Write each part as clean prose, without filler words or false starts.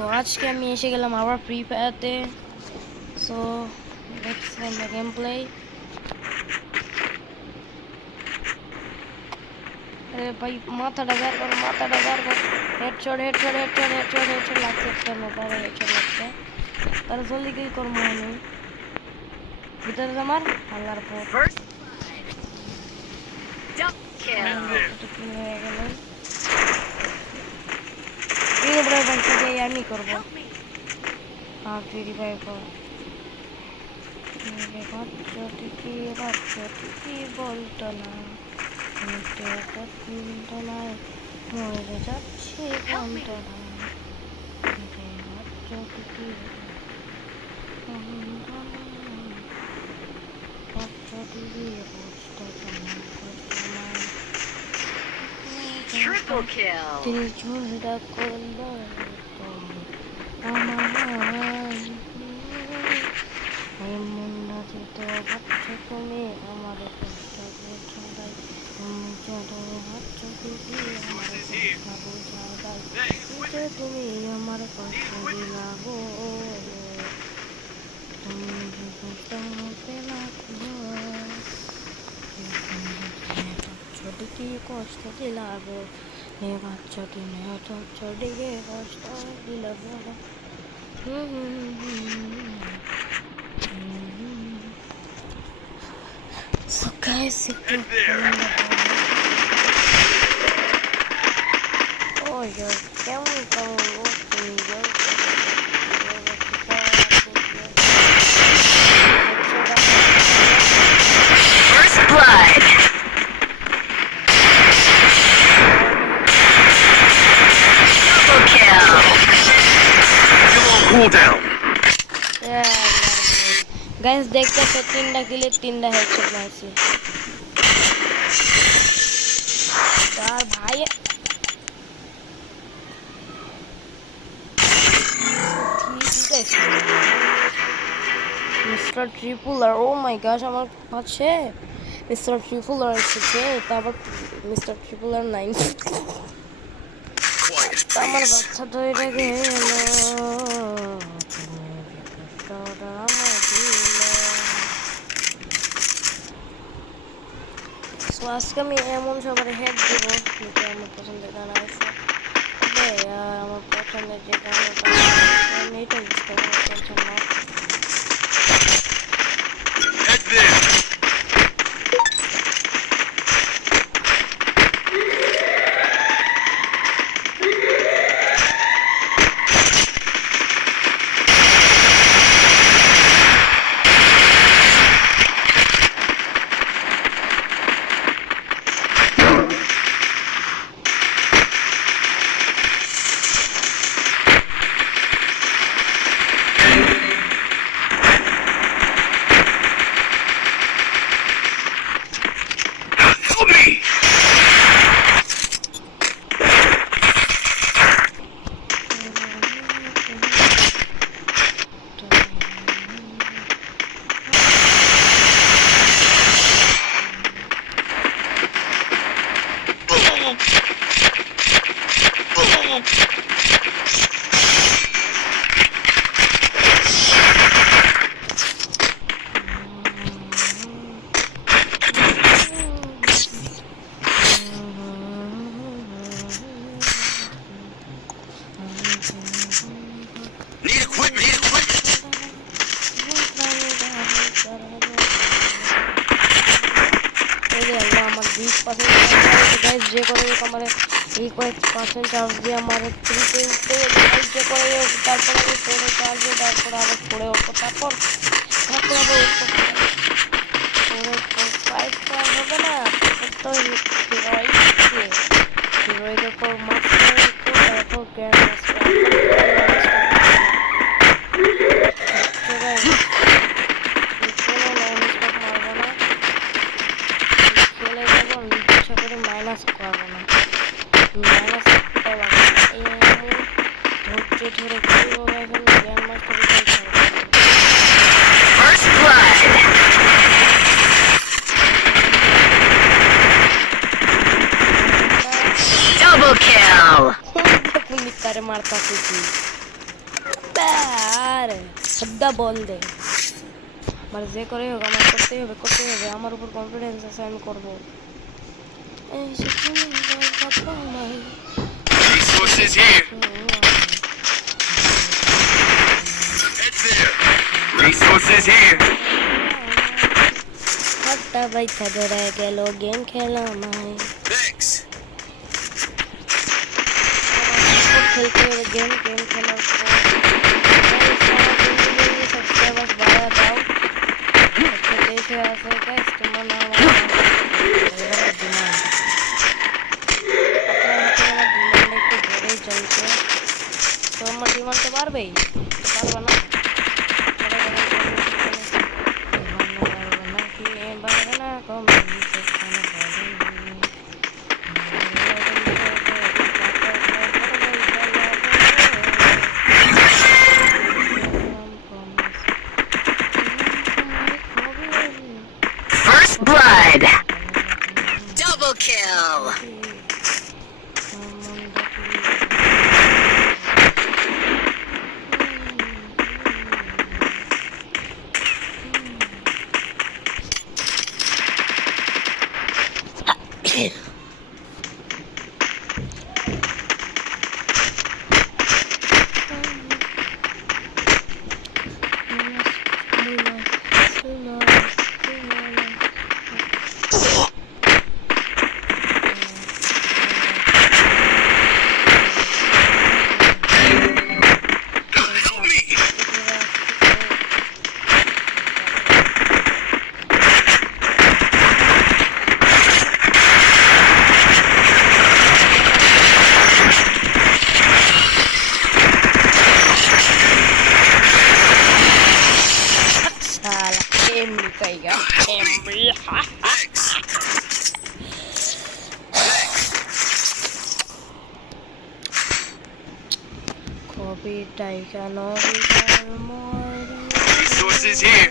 So আজকে আমি এসে গেলাম আবার ফ্রি ফায়ারতে। So let's run the game play. আরে ভাই মাথাটা বের কর, মাথাটা বের কর। Headshot headshot headshot headshot headshot লাগছে, একটা মোবাইলে হেডশট লাগছে। তাহলে জলদি কিল করবো আমি। ভিতরে আমার আল্লাহর পর হয়ে গেল। আমি করবো রিভাইভ বাচ্চাটি বলতো না নয় মরে যাচ্ছে যন্ত্রণা বাচ্চাটি Triple kill. ঝুড়া করলো আমার এমন নাচে তো ভাবছো তুমি আমার কষ্ট বোঝাই তুমি ভাবছো তুমি আমার কষ্ট বোঝাই তুমি আমার কষ্ট দিলা গো তুমি বুঝতে হবে না বাচ্চাটিকে কষ্ট দিলা গো এ বাচ্চাটি বাচ্চাটিকে কষ্ট দিলা গো। So guys, oh you're chemical looking First blood. Double kill. You're on cooldown. Guys দেখতেছো তিনটা কিলে তিনটা হেডশট মারছি। আর ভাই মিস্টার ট্রিপুলার, ও মাই গশ আমার কাছে মিস্টার ট্রিপুলার এসেছে, তারপর মিস্টার ট্রিপুলার 9 আমার বাচ্চাটা এটা গেল আজকে আমি এমন সবার হেড দিব যেটা আমার পছন্দের গান আছে। আমার পছন্দের যে গান এটা বুঝতে পারছি না। যে করে আমার এই কয়েক পার্সেন্ট চার্জ দিয়ে আমার ফ্রিতে উঠতে যে করে তারপর আমি ফোনে চার্জ দিয়ে তারপর আবার পড়ে উঠবো, তারপর আবার ফাইভ স্টার হবে না তো হিরোইকের পর মাস্টার তারপর গ্র্যান্ড মাস্টার মাইনাস করবো না, মাইনাস করতে পারবো না। এই ধৈর্য ধরে খেলবো এখন grand master Double kill. Police তারে মারতাছে কি আরে সদ্দা বল দে মানে যে করে হোক আমার করতেই হবে আমার উপর কনফিডেন্স আছে আমি করবো এই যে তুমি কথা নাই Resources here. Head there. Resources here. হাতটা বাইচা ধরে গেল গেম খেলা নাই Thanks. খেলতে হবে গেম খেলার পর সাবস্ক্রাইবার্স বাড়া দাও দেশে আছে গাইস তোমার নাম ডিমান্ড আপনার একটু ধরেই চলছে তো আমার ডিমান্ড তো বাড়বেই পারবে না বাড়বে না কমে First blood. Double kill. Help me. Salah, Emily kayaknya. Emily. Thanks. Kopi Taika Nori Resources here.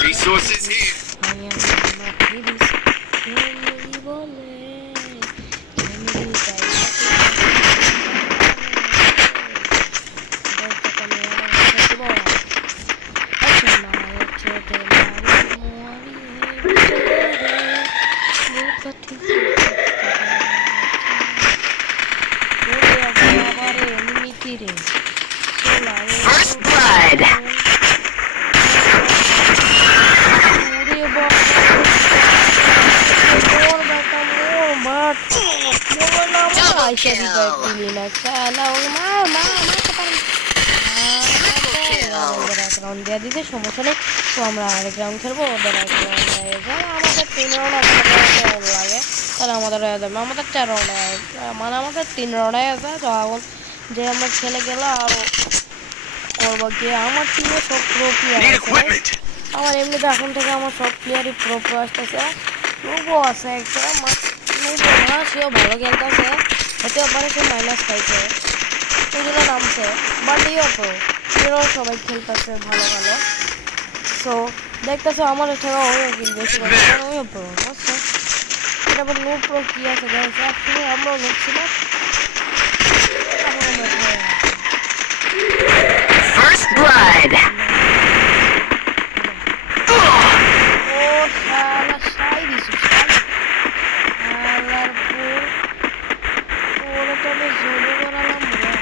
Resources here. First blood. Double দিয়ে দিতে সমস্যা নেই তো আমরা আরেক রাউন্ড খেলবো ওদের এক রাউন্ড হয়ে যায় আমাদের 3 রাউন্ড আমাদের লাগে তাহলে আমাদের হয়ে যাবে আমাদের 4 রাউন্ড মানে আমাদের 3 রাউন্ড হয়ে আছে তো এখন যে আমরা খেলে গেলে আরো করবো গিয়ে আমার টিমে সব প্রো প্লেয়ার Need আছে equipment. আমার এমনিতে এখন থেকে আমার সব প্লেয়ারই প্রো আসতেছে নুবো আছে একটা নুবো না সেও ভালো খেলতেছে হতেও পারে সে মাইনাস খাইছে ওইগুলো নামছে বাট ইও তো এরাও সবাই খেলতেছে ভালো ভালো সো দেখতেছো আমার থেকে ওও খেলবে কারণ ওইও প্রো বুঝছো এটা আবার নো প্রো কি আছে গাইস আসলে আমরাও দেখছিলাম First blood. ও শালা শাই দিছো শালার পর ওরে তো বেশ জোরে করালাম রে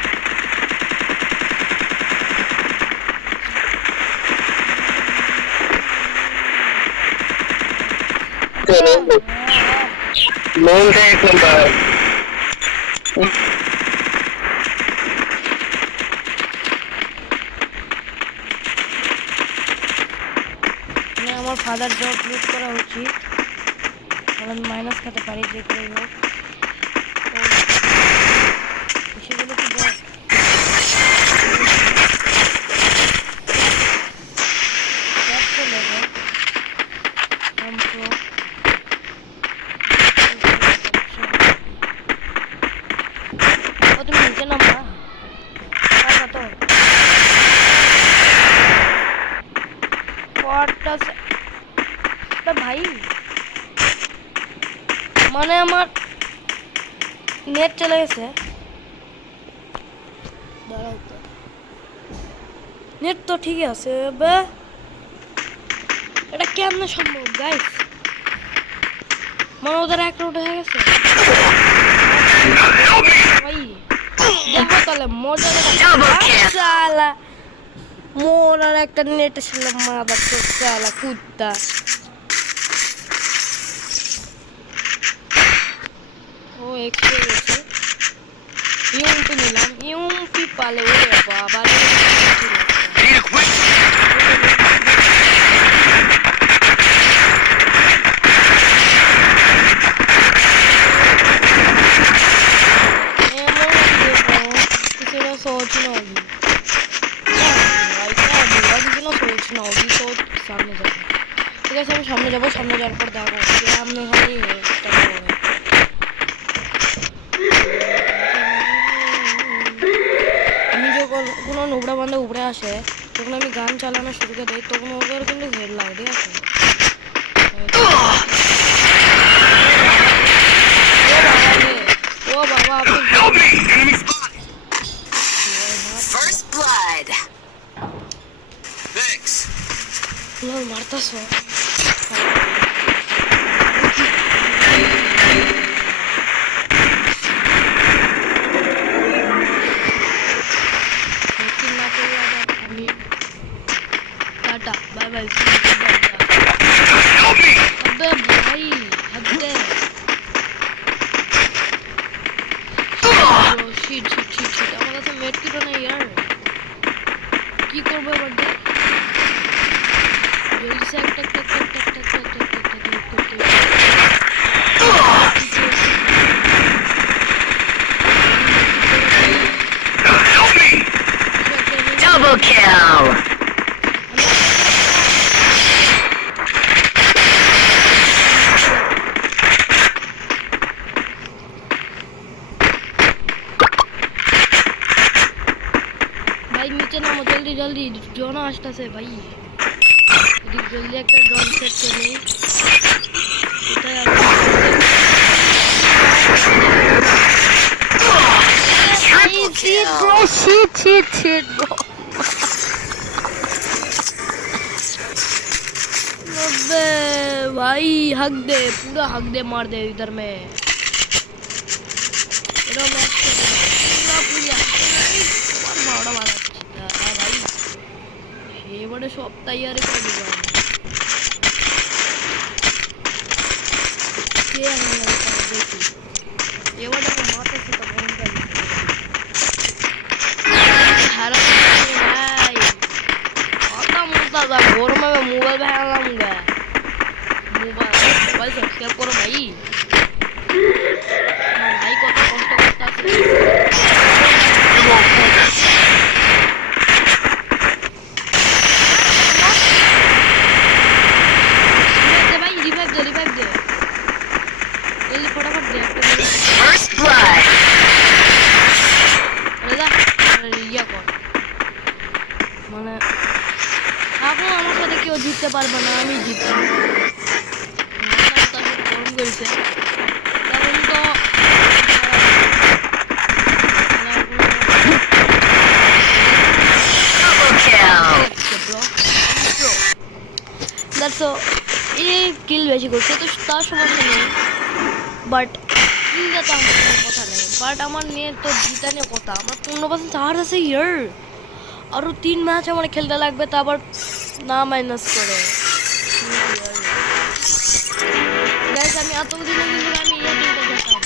আমার ফাদার জব লুট করা উচিত আমি মাইনাস খেতে পারি যে করে হোক সেগুলো কি বল তুমি নিচে নামবা কত ভাই মানে আমার নেট চলে গেছে, দাঁড়াও তো, নেট তো ঠিকই আছে বে, এটা কেমনে সম্ভব গাইস? মানে ওদের এক রোড হয়ে গেছে ভাই, দেখো তাহলে মজা চালা মোর আর একটা নেট ছিল মাদার তো চালা কুত্তা। ও এক্সট্রা গেছে, ইউমপি নিলাম, ইউমপি পালে ওরে বাবা Need equipment. सोच ना होगी भाई, क्या बोला किसी ना सोच ना होगी, तो सामने जाओ। ठीक है, हम सामने जाओ, सामने जाने पर देखो कि हमने खाली আমি যখন কোনো নোবড়া বান্ধব উপরে আসে তখন আমি গান চালানো শুরু করে দিই, তখন ওদের কিন্তু হেড লাগে, ঠিক আছে? ও বাবা আপনি Help me! Enemy spotted. First blood. Thanks. লল মারতাছো আমি tata bye bye. Help me! अबे भाई हद है, শিট শিট শিট শিট, আমার কাছে মেট কিটো নাই यार, কি করব এবার? জলদি সে একটা একটা একটা একটা একটা একটা একটা Help me! Double kill. भाई नीचे नामो जल्दी जल्दी, जोना আসতেছে ভাই, এদিক জলদি একটা ড্রোন সেট করে নেই। কোথায় আছে? Triple kill. shit bro। अबे भाई हक दे, पूरा हक दे, मार दे इधर में, पूरा मैच पूरा पूरा मारा मारा भाई, ये बड़े शॉप तैयारी कर दिया ये हमें लगता है, देखिए ये बड़े को मारते से तो बंद कर हरा भाई आता मुद्दा था घोर में मोबाइल भांगा मोबाइल सब्सक्राइब करो भाई, भाई को तो कष्ट करता है। You won't fool this. भाई रिवाइव दे जल्दी फटाफट दे First blood. ইয়া কর, মানে এখন আমার সাথে কেউ জিততে পারবে না, আমি জিতছি। গরম করেছে কারণ তো Double kill. দেখো এই কিল বেশি করছে তো তার সমস্যা নেই, বাট কিলটা তো আমার কোনো কথা নেই, বাট আমার নিয়ে তো জিতা নিয়ে কথা, আমার 15% চার্জ আছে ইয়ার, আরও 3 ম্যাচ আমার খেলতে লাগবে, তা আবার না মাইনাস করে গাইস। আমি এতদিনে কিন্তু আমি ইয়ে কিনতে যেতাম,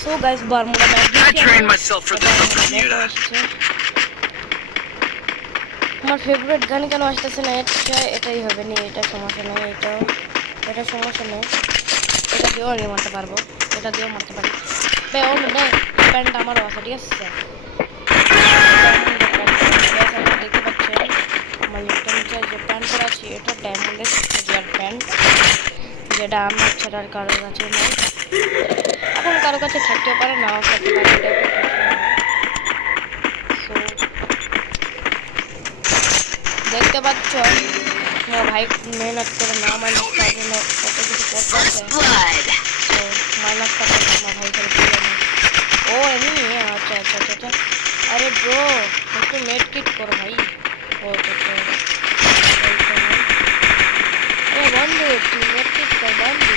so guys Bermuda match I trained myself for this on Bermuda. আমার ফেভারিট গান কেন আসতেছে না, এটাই হবে না, এটা সমস্যা নেই, এটা সমস্যা নেই, এটা দিয়েও আমি মারতে পারবো, এটা দিয়েও মারতে পারি। প্যান্ট আমারও আছে, ঠিক আছে? দেখতে পাচ্ছেন আমার নিচে যে প্যান্ট পরে আছি, এটা ডায়মন্ডের রিয়াল প্যান্ট, যেটা আমার ছাড়ার কারোর কাছে নেই, এখন কারো কাছে থাকতেও পারে নাও থাকতে পারে, দেখতে পাচ্ছ আমার ভাই মেহনত করে না মাইনাস করার জন্য কত কিছু করতে First আছে blood. তো মাইনাস করতে আমার ভাই করে দিল না ও এমনি আচ্ছা আচ্ছা আচ্ছা আচ্ছা আরে ব্রো একটু নেট কিট করো ভাই ও তো আরে বন্ধু তুই নেট কিট কর বন্ধু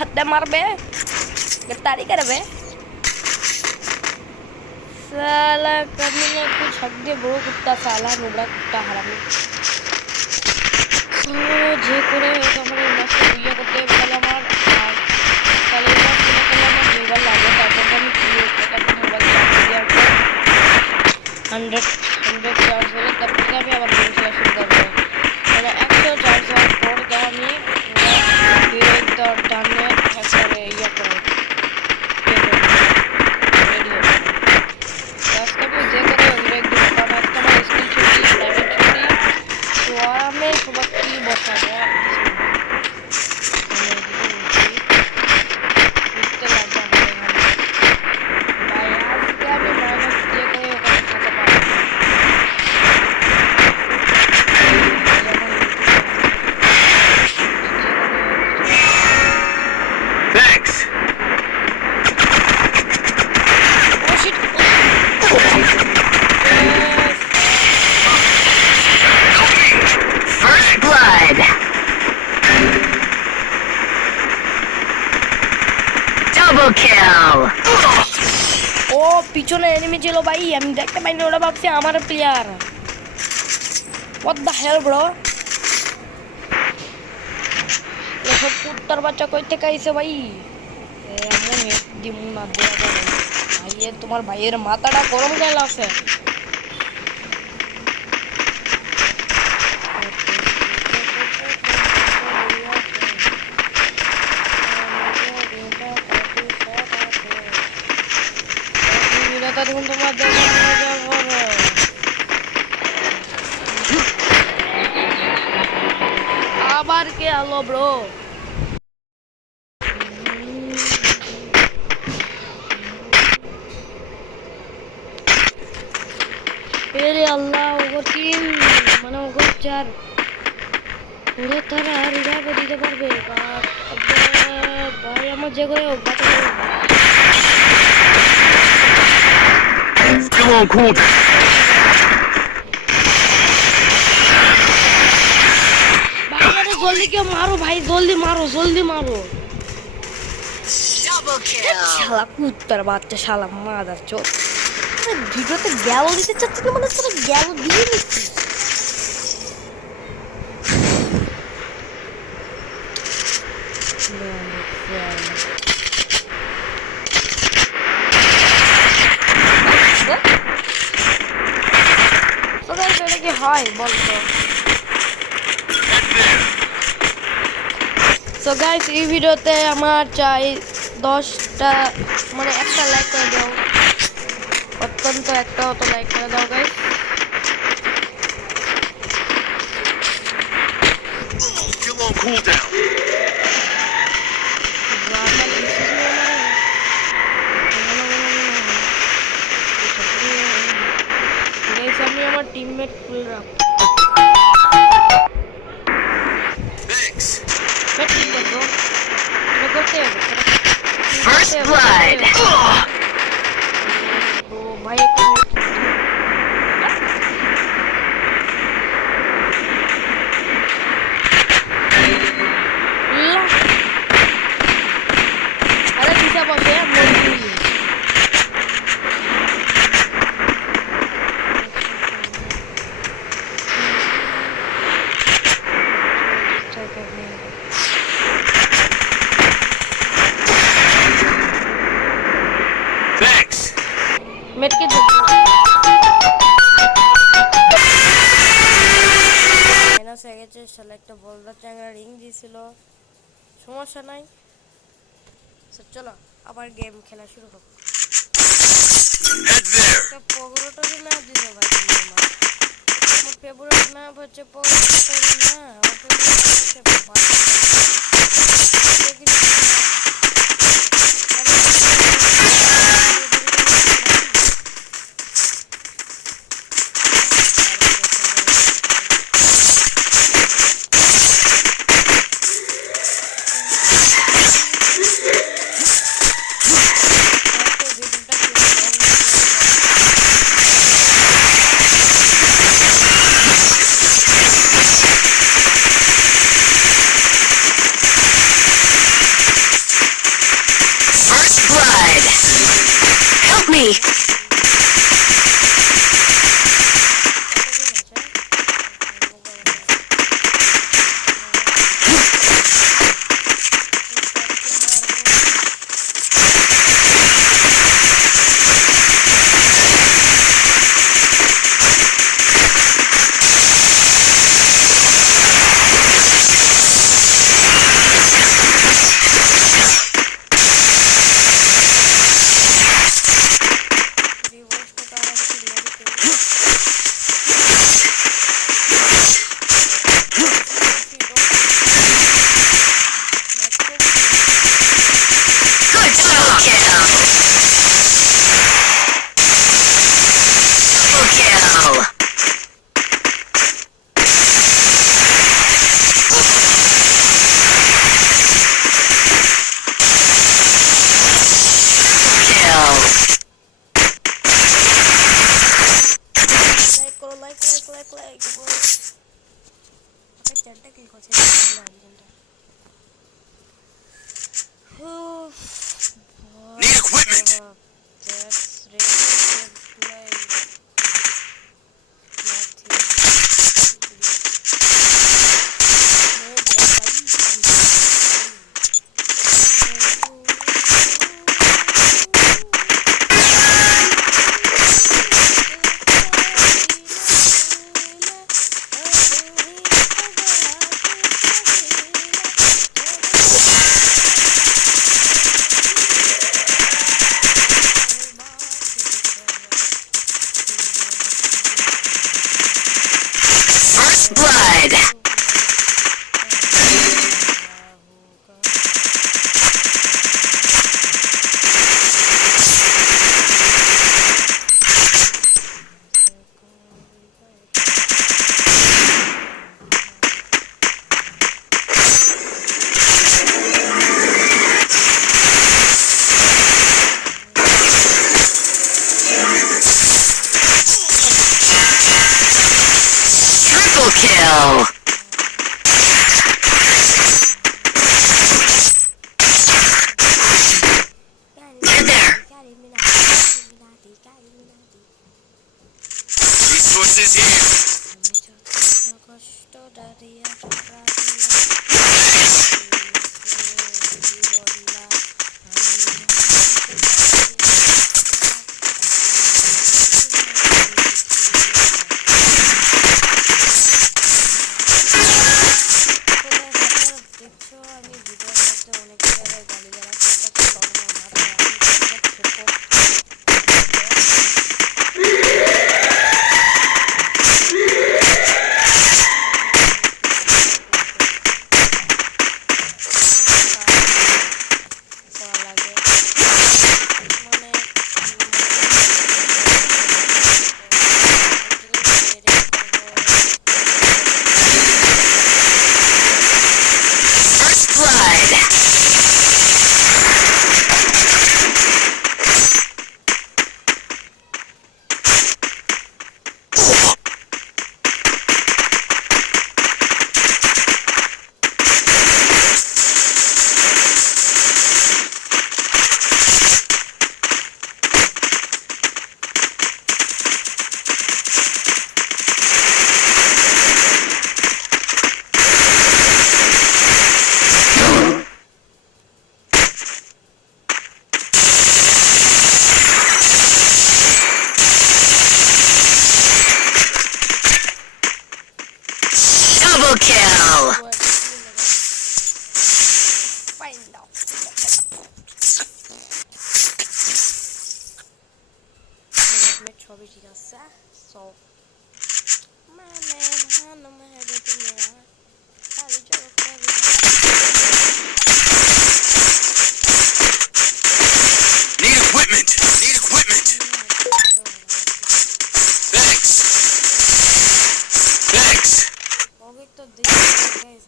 हत्या मार बे गिरफ्तारी कर बे साला करने में कुछ हक दे ब्रो कुत्ता साला नुबड़ा कुत्ता हरामी तो जे करे हमारे मस्त भैया करते पहले हमार पहले बार पहले हमार मोबाइल लागे ताकि हम क्लियर करके मोबाइल दिया 100 चार्ज हो तब क्या भी आवाज दूसरा शुरू कर दो मैंने 100 चार्ज और क्या नहीं फिर एक दौर डालने ऐसा ये करो रेडियो बस कभी जे करो एक दिन का मैच का मैं स्कूल छुट्टी प्राइवेट छुट्टी तो हमें सुबह की बसा गया इतने लग जाते हैं भाई आज क्या भी माइनस जे करो खाता पाओ Thanks. First blood. Double kill. ও পিছনে এনিমি ছিল ভাই আমি দেখতে পাইনি ওরা ভাবছি আমার player what the hell bro এসব কুত্তার বাচ্চা কই থেকে আইছে ভাই এমন দিমু না দেয়া ভাই ভাইয়ে তোমার ভাইয়ের মাথাটা গরম গেল আছে দেখুন তোমার দেখা মজা করো আবার কে আলো ব্রো এরে আল্লাহ ওগো তিন মানে ওগো চার ওরে তারা রিভাইভ দিতে পারবে ভাই আমার যে করে Still on cooldown. जल्दी क्यों मारो भाई जल्दी मारो Double kill. শালা কুত্তার বাচ্চা শালা মাদার চোদ ভিডিওতে গেল দিতে চাচ্ছিল মানে তোরা গেল দিয়ে নিচ্ছিস তোদের এটা কি হয় বলতো সো গাইস এই ভিডিওতে আমার চাই 10টা মানে একটা লাইক করে দাও অত্যন্ত একটা অত লাইক করে দাও guys Still on cooldown. Guys আমি আমার টিমমেট ফুল রাখ Thanks. First blood. भाई अरे पीछे बसे Thanks. मेट के মাইনাস হয়ে গেছে শালা একটা বলদা চ্যাংড়া রিং দিয়েছিল সমস্যা নাই চলো আবার গেম খেলা শুরু হোক। Head there. একটা পগরোটরি ম্যাপ দিতে পারি আমার ফেভারিট ম্যাপ হচ্ছে পগরোটরি না, আমার ফেভারিট হচ্ছে First blood. Help me. Good double kill. Double kill. Kill. Like করো, লাইক চারটা কি করছে Need equipment. That's really good play. First blood. Triple kill. Get there. Resources here. আমি ভিডিওর মধ্যে অনেক জায়গায় গালি গালাজ করতেছি, তখন আমার First blood. Double kill. Find out. Teammate সবই ঠিক আছে সো মানে ভালো মেরে তুমি তাই জোর করি Need equipment. Need equipment. Thanks. Thanks. ওকে তো দেখি guys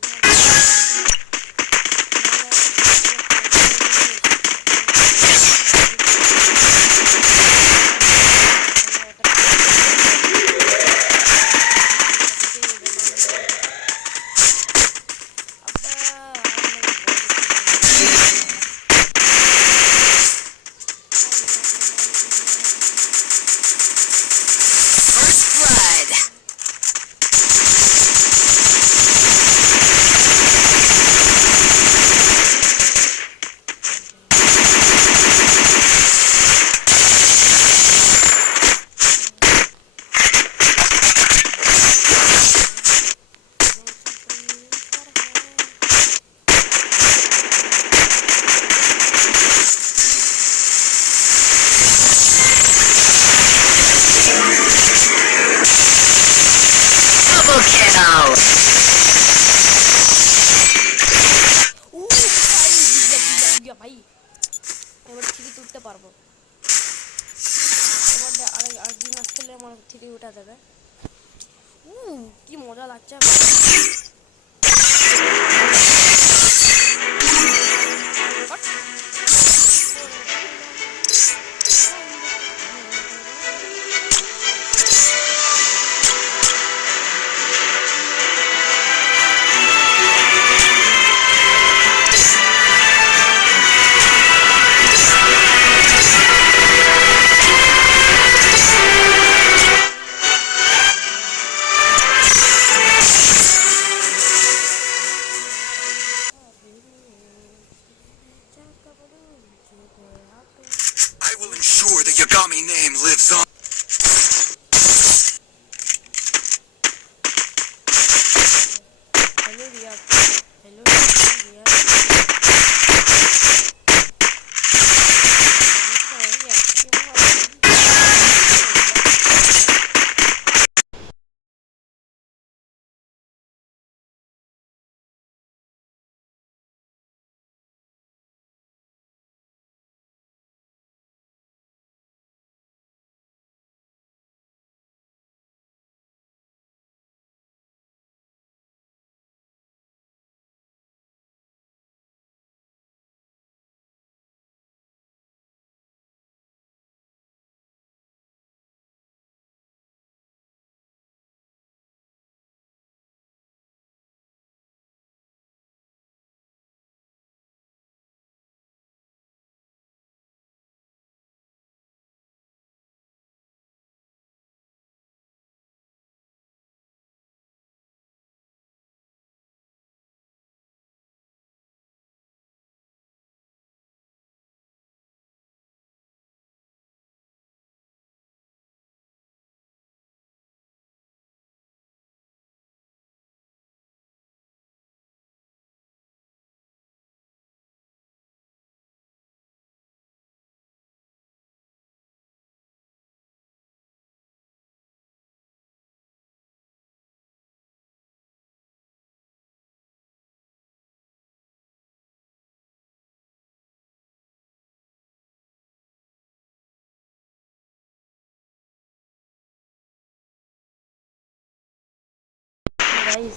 First blood. Double kill. ভাই এবার থ্রি তুলতে পারবো এবার আর দুই মাস খেলে আমার থ্রি উঠা যাবে কি মজা লাগছে I will ensure the Yagami name lives on. Hello Riya hello Riya guys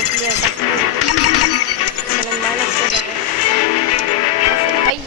clear minus कर देगा भाई।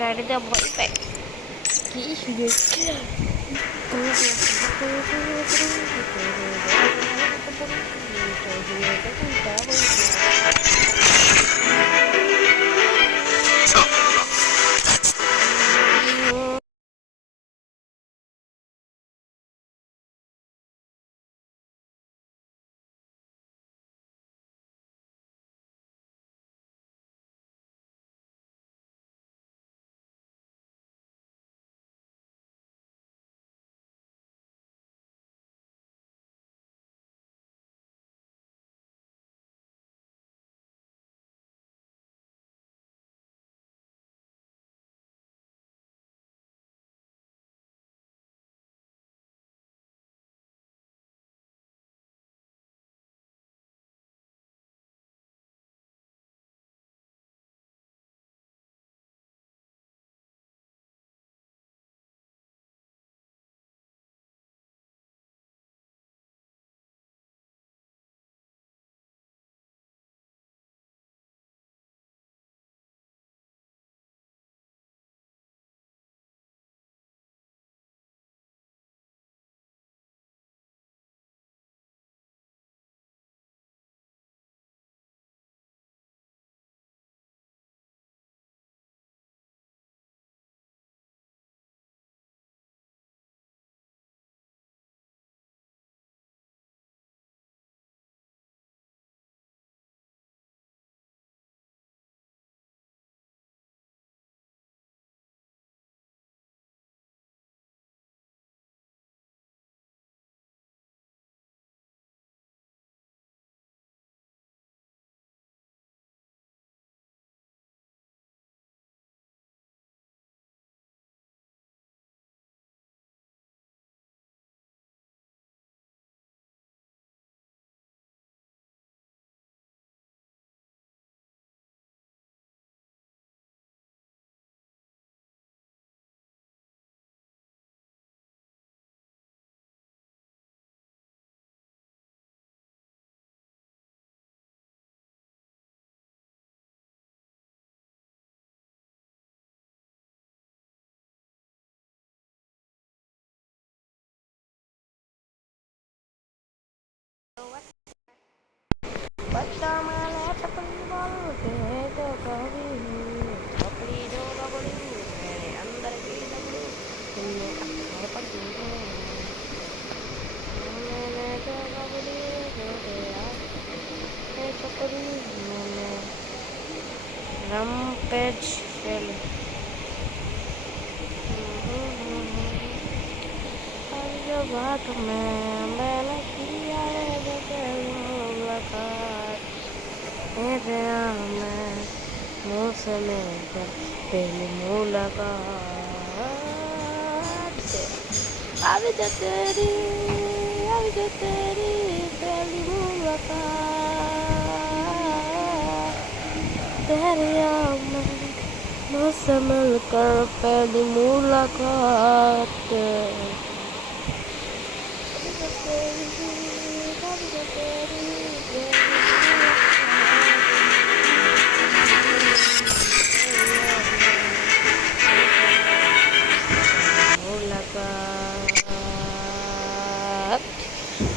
গাড়িতে ভয় পাই কি बच्चा माने टपली बोलते हैं तो कभी टपली जो बबली मेरे अंदर की डबली तुमने अक्सर पढ़ी है मैंने जो बबली जो तेरा है टपली मैंने रम पेज फेल बात में मैंने किया है जो तेरी मुलाकात मेरे मैं मुझसे मिलकर पहली मुलाकात अभी जो तेरी पहली मुलाकात तेरे मैं मुझसे मिलकर पहली मुलाकात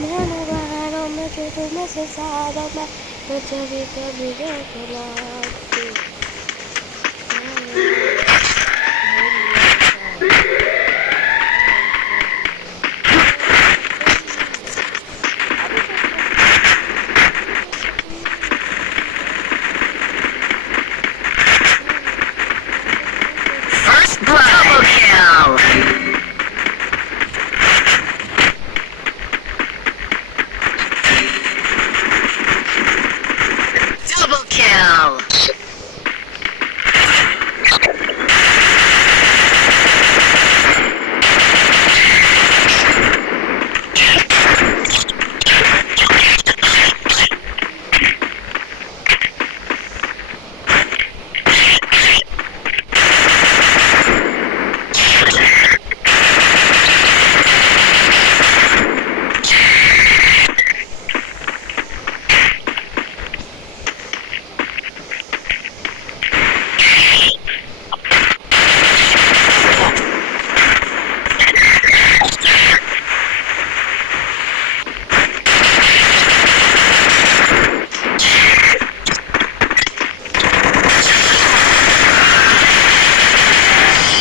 मैंने बाहरों में तो तुम्हें से सारा मैं मुझे भी कभी देखना First blood. Double kill. Double kill.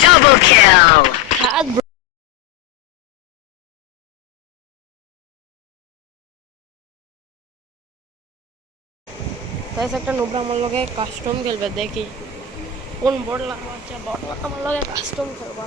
Double kill. Guys একটা নোবরা আমার লগে কাস্টম খেলবে দেখি কোন বড়লা আচ্ছা বড়লা আমার লগে কাস্টম খেলবা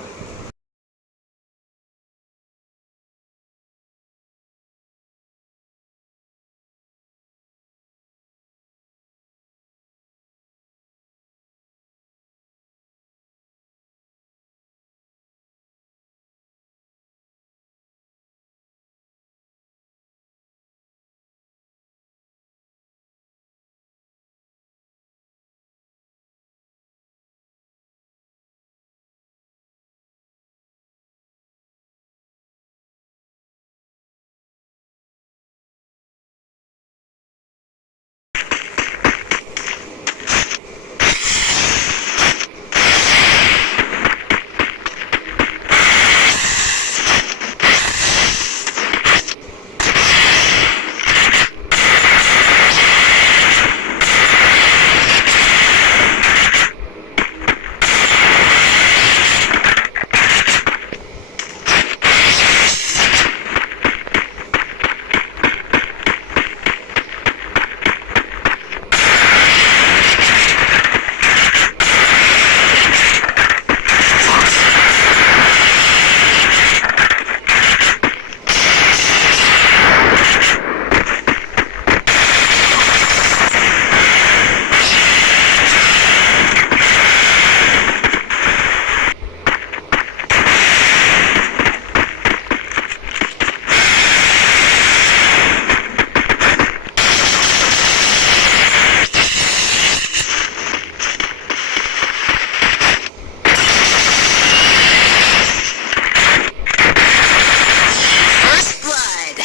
First blood.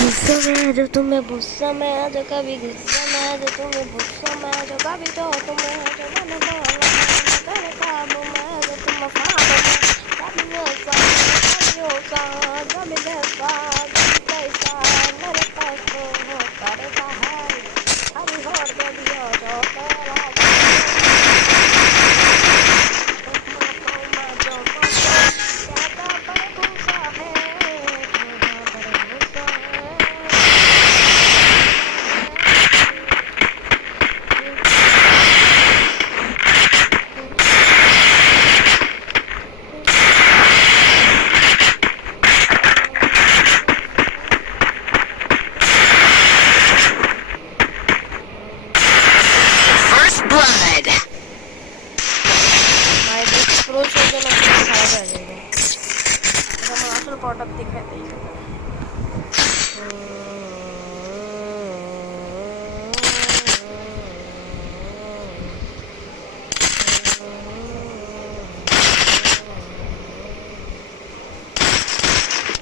गुस्सा में जो तुम्हें गुस्सा में जो कभी गुस्सा में जो तुम्हें गुस्सा में जो कभी जो तुम्हें जो मैंने बोला तेरे काबू में जो तुम ख्वाब में कभी ऐसा कभी वैसा कभी कैसा मेरे पास तो हो करेगा है कभी और दे दिया जो तेरा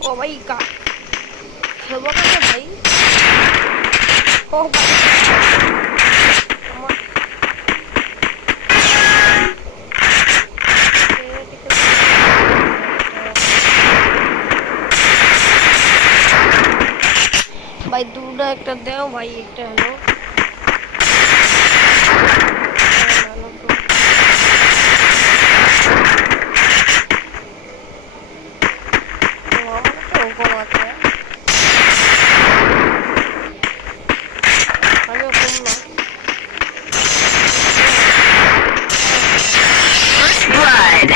ও ভাই খেলবো না ভাই। ও ভাই আমার ভাই দুটো একটা দেও ভাই, একটা হলো First blood.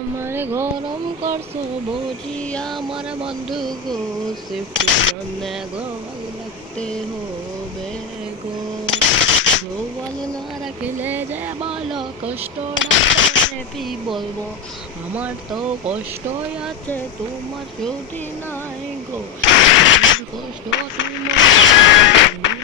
আমার গরম করছো বুঝি আমার বন্ধু গো, সেফটি জন্যে গো ভালো লাগতে হবে গো, ভালো না রাখলে যে বলো কষ্টটা কি বলবো, আমার তো কষ্টই আছে তোমার ছুটি নাই গো, কষ্ট তোমার